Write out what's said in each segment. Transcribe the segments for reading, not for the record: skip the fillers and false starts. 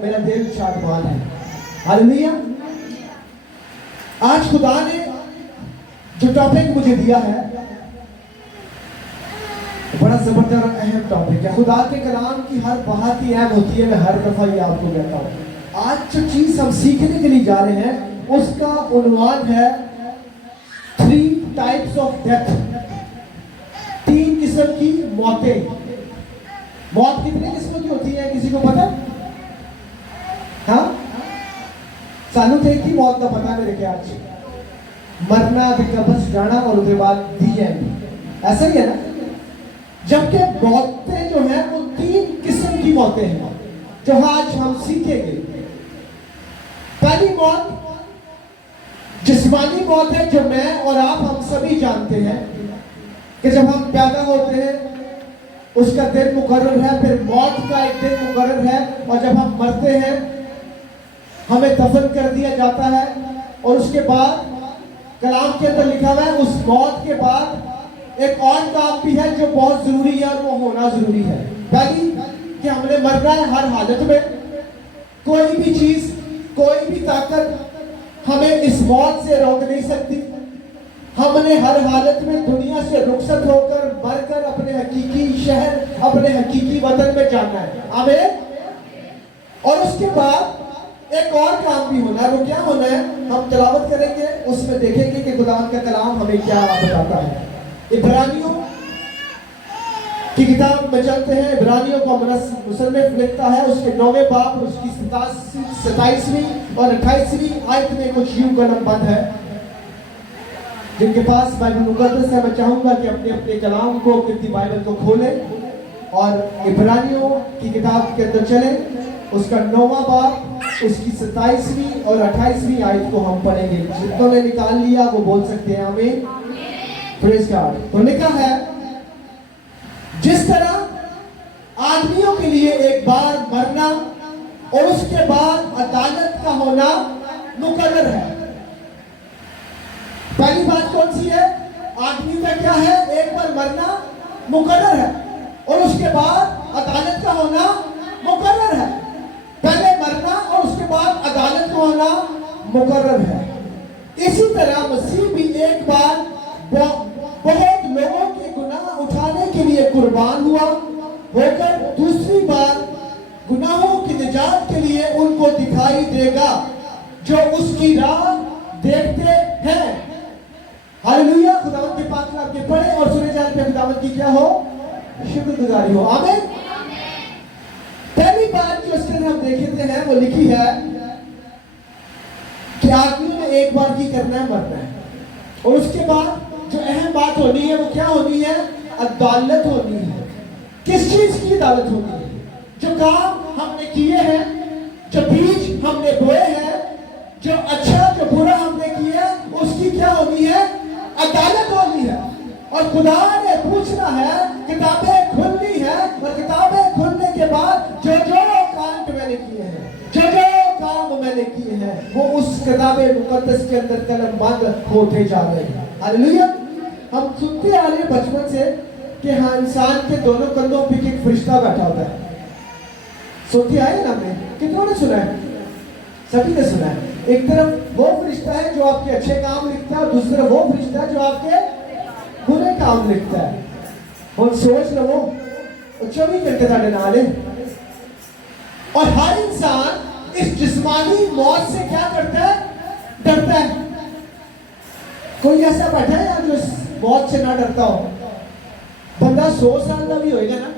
میرا دل شادمان ہے. ہاللیلویا. آج خدا نے جو ٹاپک مجھے دیا ہے بڑا زبردست اور اہم ٹاپک ہے. خدا کے کلام کی ہر بات ہی اہم ہوتی ہے. میں ہر دفعہ یہ آپ کو کہتا ہوں. آج جو چیز ہم سیکھنے کے لیے جا رہے ہیں اس کا عنوان ہے 3 types of death. 3 قسم کی موتیں. موت کتنے قسم کی ہوتی ہے کسی کو پتا؟ ہاں سانو تو ایک ہی موت کا پتا میرے خیال سے. مرنا تے قبر جانا اور اس کے بعد دی جائیں. ایسا ہی ہے نا. جبکہ موتیں جو ہیں وہ 3 قسم کی موتیں ہیں جو آج ہم سیکھیں گے. پہلی موت جسمانی موت ہے جو میں اور آپ ہم سبھی جانتے ہیں کہ جب ہم پیدا ہوتے ہیں اس کا دن مقرر ہے. پھر موت کا ایک دن مقرر ہے اور جب ہم مرتے ہیں ہمیں دفن کر دیا جاتا ہے. اور اس کے بعد کلام کے اندر لکھا ہوا ہے اس موت کے بعد ایک اور کام بھی ہے جو بہت ضروری ہے اور وہ ہونا ضروری ہے. پہلی کہ ہم نے مرنا ہے ہر حالت میں. کوئی بھی چیز کوئی بھی طاقت ہمیں اس موت سے روک نہیں سکتی. ہم نے ہر حالت میں دنیا سے رخصت ہو کر مر کر اپنے حقیقی شہر اپنے حقیقی وطن میں جانا ہے. آمین. اور اس کے بعد ایک اور کام بھی ہونا ہے. وہ کیا ہونا ہے ہم تلاوت کریں گے اس میں دیکھیں گے کہ خدا کا کلام ہمیں کیا بتاتا ہے. عبرانیوں کی کتاب میں چلتے ہیں. عبرانیوں کو مصنف لکھتا ہے اس کے 9ویں باب اس کی 27ویں اور 28ویں آیت میں کچھ یوں کلم بند ہے. جن کے پاس بائبل مقدس ہے میں چاہوں گا کہ اپنے اپنے کلام کو قبطی بائبل کو کھولیں اور عبرانیوں کی کتاب کے اندر چلیں. اس کا 9واں باب اس کی 27ویں اور 28ویں آیت کو ہم پڑھیں گے. جتنوں نے نکال لیا وہ بول سکتے ہیں آمین. پریز گاڈ. تو لکھا ہے جس طرح آدمیوں کے لیے ایک بار مرنا اور اس کے بعد عدالت کا ہونا مقرر ہے. پہلی بات کون سی ہے؟ آدمی کا کیا ہے؟ ایک بار مرنا مقرر ہے اور اس کے بعد عدالت کا ہونا مقرر ہے. پہلے مرنا اور اس کے بعد عدالت کا ہونا مقرر ہے. اسی طرح مسیح بھی ایک بار بہت لوگوں کے گناہ اٹھانے کے لیے قربان ہوا ہو کر دوسری بار گناہوں کی نجات کے لیے ان کو دکھائی دے گا جو اس کی راہ دیکھتے ہیں. ہاللیلویا. خداوند کے پاک کلام کے پڑھیں اور سنے جانے پہ خداوند کی کیا ہو؟ شکر گزاری ہو. آمین. پہلی بات جو اس کے ہم دیکھتے ہیں وہ لکھی ہے کہ آدمی نے ایک بار کی کرنا ہے مرنا ہے اور اس کے بعد جو اہم بات ہونی ہے وہ کیا ہونی ہے؟ عدالت ہونی ہے. کس چیز کی عدالت ہونی ہے؟ جو کام ہم نے کیے ہیں جو بیج ہم نے بوئے ہیں جو اچھا جو برا ہم نے کیا اس کی کیا ہونی ہے؟ عدالت ہونی ہے. اور خدا نے پوچھنا ہے کتابیں کھلنی ہے اور کتابیں کھلنے کے بعد جو کام میں نے کیے ہیں جو کام میں نے کیے ہیں وہ اس کتاب مقدس کے اندر قلم بند ہوتے جا رہے ہیں. ہاللیلویا. ہم سنتے آ رہے ہیں بچپن سے کہ ہاں انسان کے دونوں کندھوں پہ ایک فرشتہ بیٹھا ہوتا ہے. سنتے آئے نا. میں کتنوں نے سنا ہے؟ سبھی نے سنا ہے. ایک طرف وہ فرشتہ ہے جو آپ کے اچھے کام لکھتا ہے اور دوسری طرف وہ فرشتہ ہے جو آپ کے برے کام لکھتا ہے. اور سوچ لو 24 گھنٹے تھا نالے. اور ہر انسان اس جسمانی موت سے کیا کرتا ہے؟ ڈرتا ہے. کوئی ایسا بیٹھا ہے جو اس موت سے نہ ڈرتا ہو؟ بندہ 100 سال کا بھی ہوئے گا نا.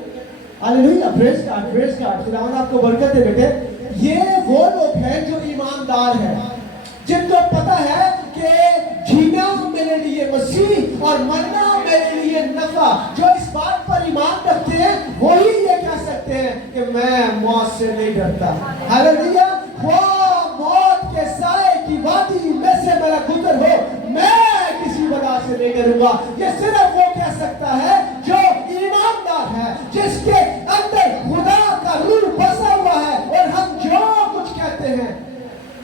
ہاللیلویا. پریز گاڈ. پریز گاڈ. خداوند آپ کو برکت دے بیٹے. یہ وہ لوگ ہیں جو ایماندار ہیں جن کو پتا ہے کہ جینا میرے لیے مسیح اور مرنا میرے لیے نفع. جو اس بات پر ایمان رکھتے ہیں وہی یہ کہہ سکتے ہیں کہ میں موت سے نہیں ڈرتا. ہاللیلویا. خواہ موت کے سائے کی وادی میں سے میرا گزر ہو میں کسی بلا سے نہیں ڈروں گا. یہ صرف وہ کہہ سکتا ہے جو ایماندار ہے جس کے اندر خدا کا روح بسا ہوا ہے اور ہم جو کچھ کہتے ہیں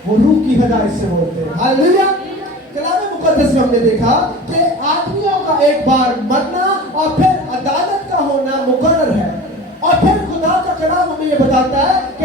وہ روح کی ہدایت سے بولتے ہیں. ہاللیلویا. کلام مقدس میں ہم نے دیکھا کہ آدمیوں کا ایک بار مرنا اور پھر عدالت کا ہونا مقرر ہے. اور پھر خدا کا کلام ہمیں یہ بتاتا ہے کہ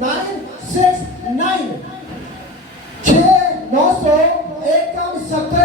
969 970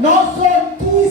930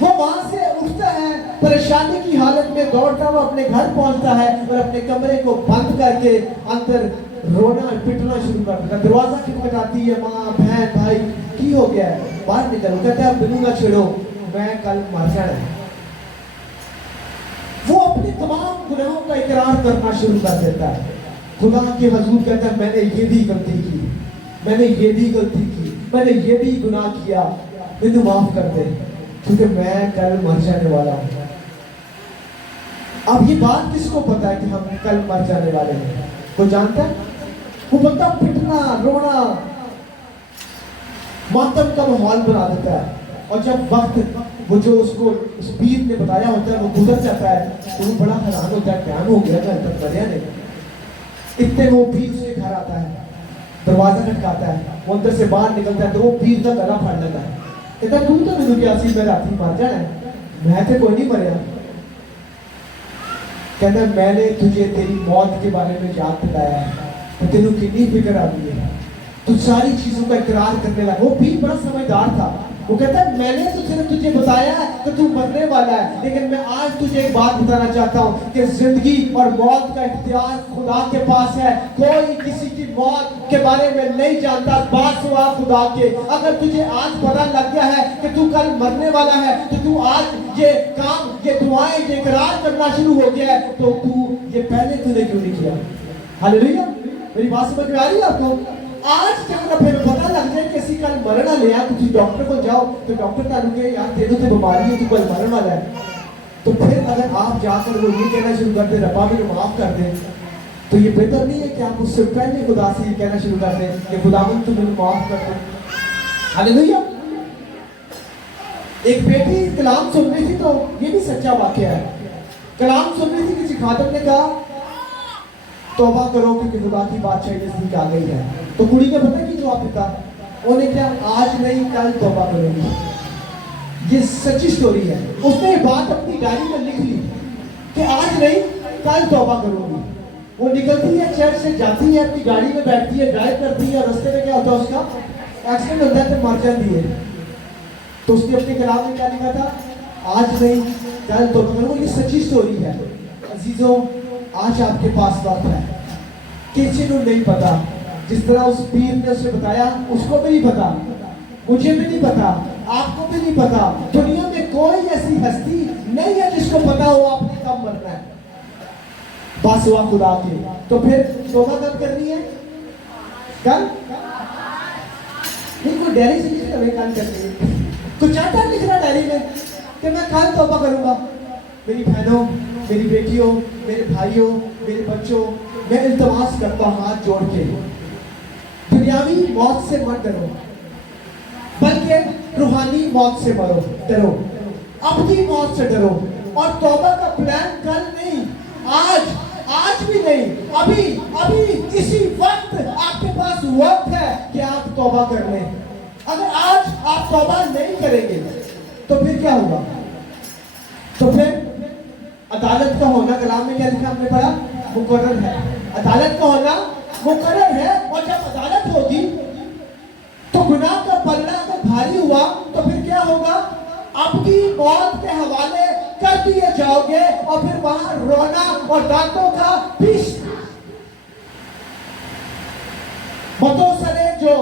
وہ وہاں سے اٹھتا ہے پریشانی کی حالت میں دوڑتا ہوا اپنے گھر پہنچتا ہے اور اپنے کمرے کو بند کر کے اندر رونا پٹنا شروع کر دیتا ہے. دروازہ کھٹکھٹاتی ہے, ماں بہن بھائی کی ہو گیا ہے, باہر نکل. کہتا ہے بنو نہ چھڑو, میں کل مر جانا ہے. وہ اپنے تمام گناہوں کا اقرار کرنا شروع کر دیتا ہے. خدا کے حضور کہتا ہے میں نے یہ بھی غلطی کی, میں نے یہ بھی غلطی کی, میں نے یہ بھی گناہ کیا, مجھے معاف کر دے کیونکہ میں کل مر جانے والا ہوں. اب یہ بات کس کو پتا ہے کہ ہم کل مر جانے والے ہیں؟ کوئی جانتا ہے؟ وہ بندہ پٹنا رونا ماتم کا ماحول بنا دیتا ہے. اور جب وقت وہ جو اس کو اس پیر نے بتایا ہوتا ہے وہ گزر جاتا ہے تو وہ بڑا حیران ہوتا ہے, ٹائم ہو گیا میں تک مریا نہیں. اتنے وہ پیر اس کے گھر آتا ہے, دروازہ کھٹکاتا ہے, وہ اندر سے باہر نکلتا ہے تو وہ پیر کا گلا پھاڑ لیتا ہے. کہتا ہے تو میرے کیا سی میں رات مر جانا ہے, میں تے کوئی نہیں مریا. کہتا ہے میں نے تجھے تیری موت کے بارے میں یاد دلایا ہے تو تینوں کتنی فکر آ گئی ہے, تو ساری چیزوں کا اقرار کرنے لگا. وہ پیر بڑا سمجھدار تھا. وہ کہتا ہے میں نے تجھے بتایا ہے کہ تو مرنے والا ہے, لیکن میں آج تجھے ایک بات بتانا چاہتا ہوں کہ زندگی اور موت کا اختیار خدا کے پاس ہے. کوئی کسی کی موت کے بارے میں نہیں جانتا بات ہوا خدا کے. اگر تجھے آج پتہ لگ گیا ہے کہ تو کل مرنے والا ہے تو تو آج یہ کام, یہ دعائیں, یہ اقرار کرنا شروع ہو گیا ہے, تو یہ پہلے تو نے کیوں نہیں کیا؟ ہاللیلویا. میری بات سمجھ میں آ رہی ہے آپ کو؟ آج جب پھر پتہ لگ جائے کہ اسی کل مرنا لیا, کسی ڈاکٹر کو جاؤ تو ڈاکٹر کا رکے یار تیرے تو بیماری ہے, تو کل مرن والا ہے, تو پھر اگر آپ جا کر وہ یہ کہنا شروع کر دیں ربا مجھے معاف کر دیں, تو یہ بہتر نہیں ہے کہ آپ اس سے پہلے خدا سے یہ کہنا شروع کر دیں کہ خدا تو مجھے معاف کر دیں. ہاللیلویا. ایک بیٹی کلام سن رہی تھی, تو یہ بھی سچا واقعہ ہے. کلام سن رہی تھی, کسی خادم نے کہا توبہ کرو کیونکہ خدا کی بادشاہی نزدیک آ گئی ہے. تو کڑی نے پتہ کی جواب دیتا, انہوں نے کیا آج نہیں کل توبہ کرو گی. یہ سچی سٹوری ہے. اس نے یہ بات اپنی ڈائری میں لکھ لی کہ آج نہیں کل توبہ کرو گی. وہ نکلتی ہے چرچ سے, جاتی ہے, اپنی گاڑی میں بیٹھتی ہے, ڈرائیو کرتی ہے, رستے میں کیا ہوتا ہے اس کا ایکسیڈنٹ ہوتا ہے تو مر جاتی ہے. تو اس نے اپنے کلام میں کیا لکھا تھا, آج نہیں کل توبہ کرو. یہ سچی سٹوری ہے. عزیزوں آج آپ کے پاس وقت ہے, کسی کو نہیں پتا. جس طرح اس پیر نے اسے بتایا, اس کو بھی نہیں پتا, مجھے بھی نہیں پتا, آپ کو بھی نہیں پتا. دنیا میں کوئی ایسی ہستی نہیں ہے جس کو پتا ہو آپ نے کب مرنا ہے. بس ہوا خدا کے. تو پھر توبہ کب کرنی ہے؟ کل نہیں. کوئی ڈائری سے لکھ کر کل کرنی ہے. تو چاہتا ہے لکھنا ڈائری میں کہ میں کل توبہ کروں گا. میری بہنوں, میری بیٹیوں, میرے بھائیوں, میرے بچوں, میں التماس کرتا ہوں ہاتھ جوڑ کے, دنیاوی موت سے مت ڈرو بلکہ روحانی موت سے ڈرو, ابدی موت سے ڈرو. اور توبہ کا پلان کل نہیں, آج بھی نہیں, ابھی اسی وقت آپ کے پاس وقت ہے کہ آپ توبہ کر لیں. اگر آج آپ توبہ نہیں کریں گے تو پھر کیا ہوگا؟ تو پھر عدالت کا ہونا, کلام میں کیا لکھا ہم نے پڑھا, مقرر ہے. عدالت کا ہونا مقرر ہے. اور جب عدالت ہوگی تو گناہ کا پلڑا اگر بھاری ہوا تو پھر کیا ہوگا؟ ابدی موت کے حوالے کر دیے جاؤ گے, اور پھر وہاں رونا اور دانتوں کا پیش. متوسلے جو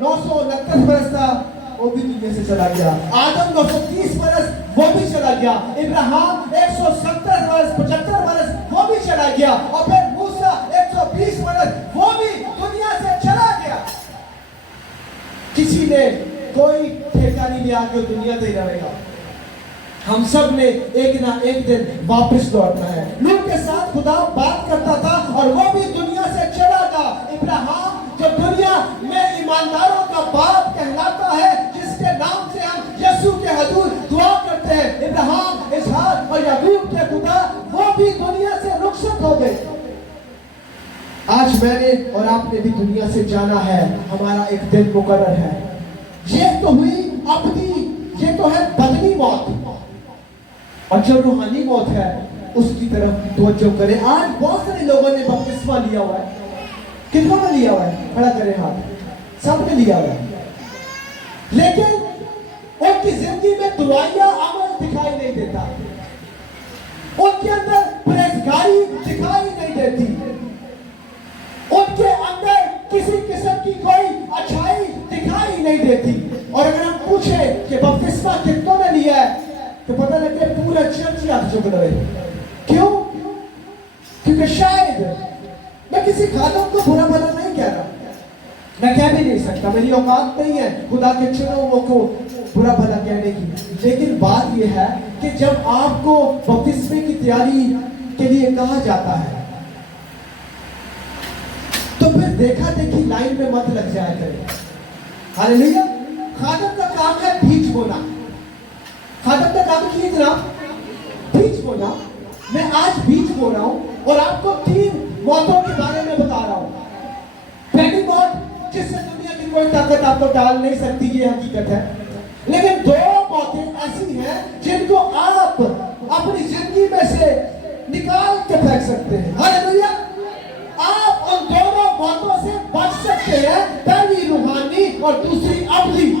969 برس تھا وہ بھی دنیا سے چلا گیا. آدم 930 برس وہ بھی چلا گیا. ابراہیم 170 برس 75 برس وہ بھی چلا گیا. اور پھر موسیٰ 120 برس وہ بھی دنیا سے چلا گیا. کسی نے کوئی ٹھیکہ نہیں لیا کہ دنیا سے ہی رہے گا. ہم سب نے ایک نہ ایک دن واپس لوٹنا ہے. لوط کے ساتھ خدا بات کرتا تھا اور وہ بھی دنیا سے چلا گیا. ابراہیم جو دنیا میں ایمانداروں کا باپ کہلاتا ہے, جس کے نام سے ہم یسوع کے حضور دعا کرتے ہیں, ابراہیم, اسحاق اور یعقوب کے خدا, وہ بھی دنیا سے رخصت ہو گئے. آج میں نے اور آپ نے بھی دنیا سے جانا ہے. ہمارا ایک دن مقرر ہے. یہ تو ہوئی ابدی, یہ تو ہے بدنی موت. اور جو روحانی موت ہے اس کی طرف توجہ کریں. آج بہت سارے لوگوں نے بپتسمہ لیا ہوا ہے. کتنوں نے لیا ہوا ہے؟ کھڑا کریں ہاتھ. سب نے لیا ہوا ہے. لیکن ان ان کی زندگی میں دعائیہ عمل دکھائی نہیں دیتا, ان کے اندر پرہیزگاری دکھائی نہیں دیتی, ان کے اندر کسی قسم کی کوئی اچھائی دکھائی نہیں دیتی. اور اگر ہم پوچھیں کہ بپتسمہ کتنوں نے لیا ہے تو پتہ لگے پورا چرچ ہی آپ چکر رہے. کیوں؟ کیونکہ شاید میں کسی خادم کو برا بھلا نہیں کہہ رہا, میں کہہ بھی نہیں سکتا, میری اوقات نہیں ہے خدا کے چنے ہوئے کو برا بھلا کہنے کی. لیکن بات یہ ہے کہ جب آپ کو بپتسمے کی تیاری کے لیے کہا جاتا ہے تو پھر دیکھا دیکھی لائن میں مت لگ جایا کرے. ہاللیلویا. خادم کا کام ہے بیج بونا. خادم کا کام کی جناب بیج بونا. میں آج بیج بو رہا ہوں اور آپ کو 3 موتوں کے بارے میں بتا رہا ہوں. پہلی موت جس سے دنیا کی کوئی طاقت آپ کو ٹال نہیں سکتی, یہ حقیقت ہے. لیکن 2 موتیں ایسی ہیں جن کو آپ اپنی زندگی میں سے نکال کے پھینک سکتے ہیں. ہاللیلویا. آپ ان دونوں موتوں سے بچ سکتے ہیں, پہلی روحانی اور دوسری ابدی.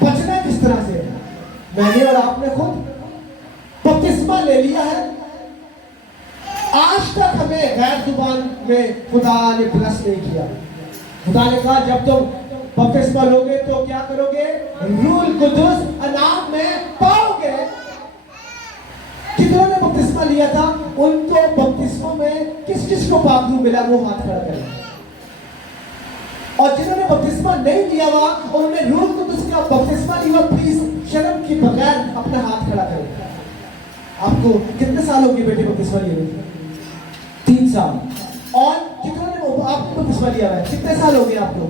بچنا کس طرح سے؟ میں نے اور آپ نے خود بپتسمہ لے لیا ہے. آج تک ہمیں غیر زبان میں خدا نے بلس نہیں کیا. خدا نے کہا جب تم بپتسمہ لوگے تو کیا کرو گے؟ روح القدس انعام میں پاؤ گے. کتنوں نے بپتسمہ لیا تھا؟ ان کو بپتسموں میں کس کس کو پاک روح ملا وہ ہاتھ کھڑا کریں. اور جنہوں نے بپتسمہ نہیں لیا ہوا انہوں نے روح القدس کا بپتسمہ لیا, پلیز شرم کے بغیر اپنا ہاتھ کھڑا کریں. آپ کو کتنے سال ہو گئے بیٹے بپتسمہ لیے ہوئے؟ 3 سال. اور کتنوں نے آپ کو بپتسمہ لیا ہوا ہے؟ کتنے سال ہو گئے آپ کو؟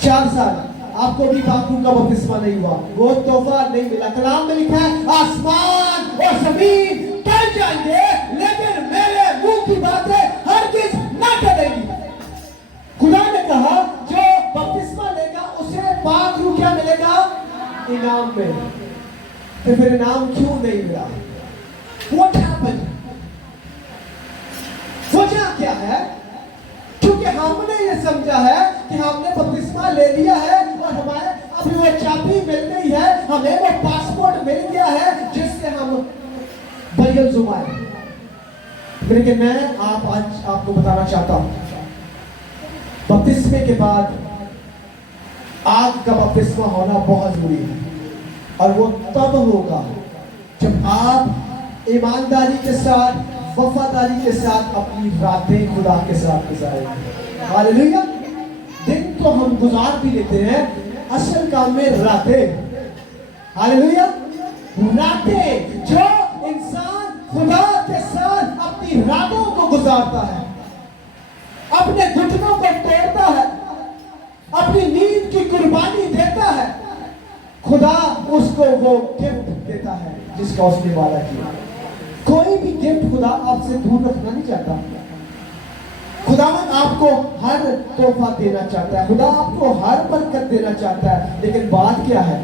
4 سال. آپ کو بھی پاک روح کا بپتسمہ نہیں ہوا, وہ تحفہ نہیں ملا. کلام میں لکھا ہے آسمان اور زمین ٹل جائیں گے لیکن میرے منہ کی باتیں ہرگز نہ ٹلیں گی. خدا نے کہا جو بپتسمہ لے گا اسے پاک روح کیا ملے گا؟ انعام میں. تو پھر انعام کیوں نہیں ملا؟ What happened? وجہ کیا ہے؟ کیونکہ ہم نے یہ سمجھا ہے کہ ہم نے بپتسمہ لے لیا ہے اور ہمارے ابھی وہ چابی مل گئی ہے, ہمیں وہ پاسپورٹ مل گیا ہے جس سے ہم بلیل زمائیں. لیکن میں آج آپ کو بتانا چاہتا ہوں بپتسمے کے بعد آگ کا بپتسمہ ہونا بہت ضروری ہے. اور وہ تب ہوگا جب آپ ایمانداری کے ساتھ, وفاداری کے ساتھ اپنی راتیں خدا کے ساتھ گزاریں گے. ہاللیلویا. دن تو ہم گزار بھی لیتے ہیں, اصل کام میں راتیں. ہاللیلویا. راتیں جو انسان خدا کے ساتھ اپنی راتوں کو گزارتا ہے, اپنے گھٹنوں کو توڑتا ہے, اپنی نیند کی قربانی دیتا ہے, خدا اس کو وہ گفٹ دیتا ہے جس کا اس نے وعدہ کیا. کوئی بھی گفٹ خدا آپ سے دور رکھنا نہیں چاہتا. خداوند آپ کو ہر تحفہ دینا چاہتا ہے, خدا آپ کو ہر برکت دینا چاہتا ہے, لیکن بات کیا ہے؟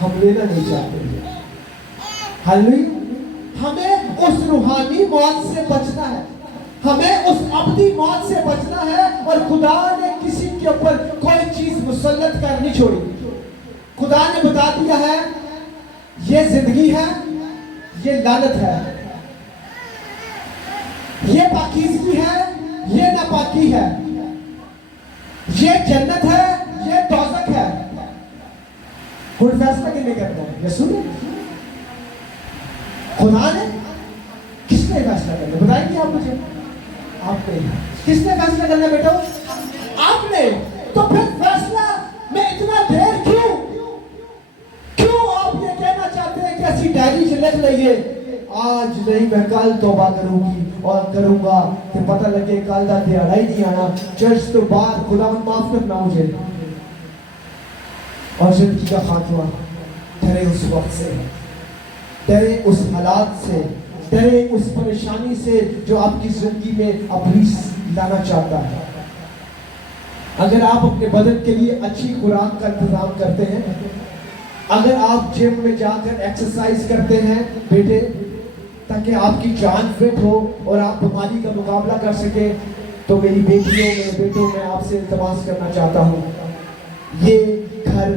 ہم لینا نہیں چاہتے. ہاللیلویا. ہمیں اس روحانی موت سے بچنا ہے, ہمیں اس ابدی موت سے بچنا ہے. اور خدا نے کسی کے اوپر کوئی چیز مسلط کر نہیں چھوڑی. خدا نے بتا دیا ہے یہ زندگی ہے, یہ لعنت ہے, یہ پاکیزگی ہے, یہ ناپاکی ہے, یہ جنت ہے, یہ دوزخ ہے. خود فیصلہ کنے کرتا ہے؟ یسوع نے. خدا نے. کس نے فیصلہ کرنا؟ بتائیں گے آپ مجھے؟ آپ نے. کس نے فیصلہ کرنا بیٹا؟ آپ نے. تو پھر فیصلہ میں اتنا دیر کیوں آپ یہ کہنا چاہتے ہیں کہ ایسی ڈائری سے لکھ لئیے آج نہیں میں کل توبہ کروں گی اور کروں گا, کہ پتہ لگے کل دا دیہڑا ہی نہیں آنا چرچ تو بعد. خدا معاف کرنا مجھے. اور زندگی کا خاتمہ ڈرے اس وقت سے, ڈرے اس حالات سے, ڈرے اس پریشانی سے جو آپ کی زندگی میں ابلیس لانا چاہتا ہے. اگر آپ اپنے بدن کے لیے اچھی خوراک کا انتظام کرتے ہیں, اگر آپ جم میں جا کر ایکسرسائز کرتے ہیں بیٹے تاکہ آپ کی جان فٹ ہو اور آپ بیماری کا مقابلہ کر سکیں, تو میری بیٹیوں, میرے بیٹوں, میں آپ سے التماس کرنا چاہتا ہوں یہ گھر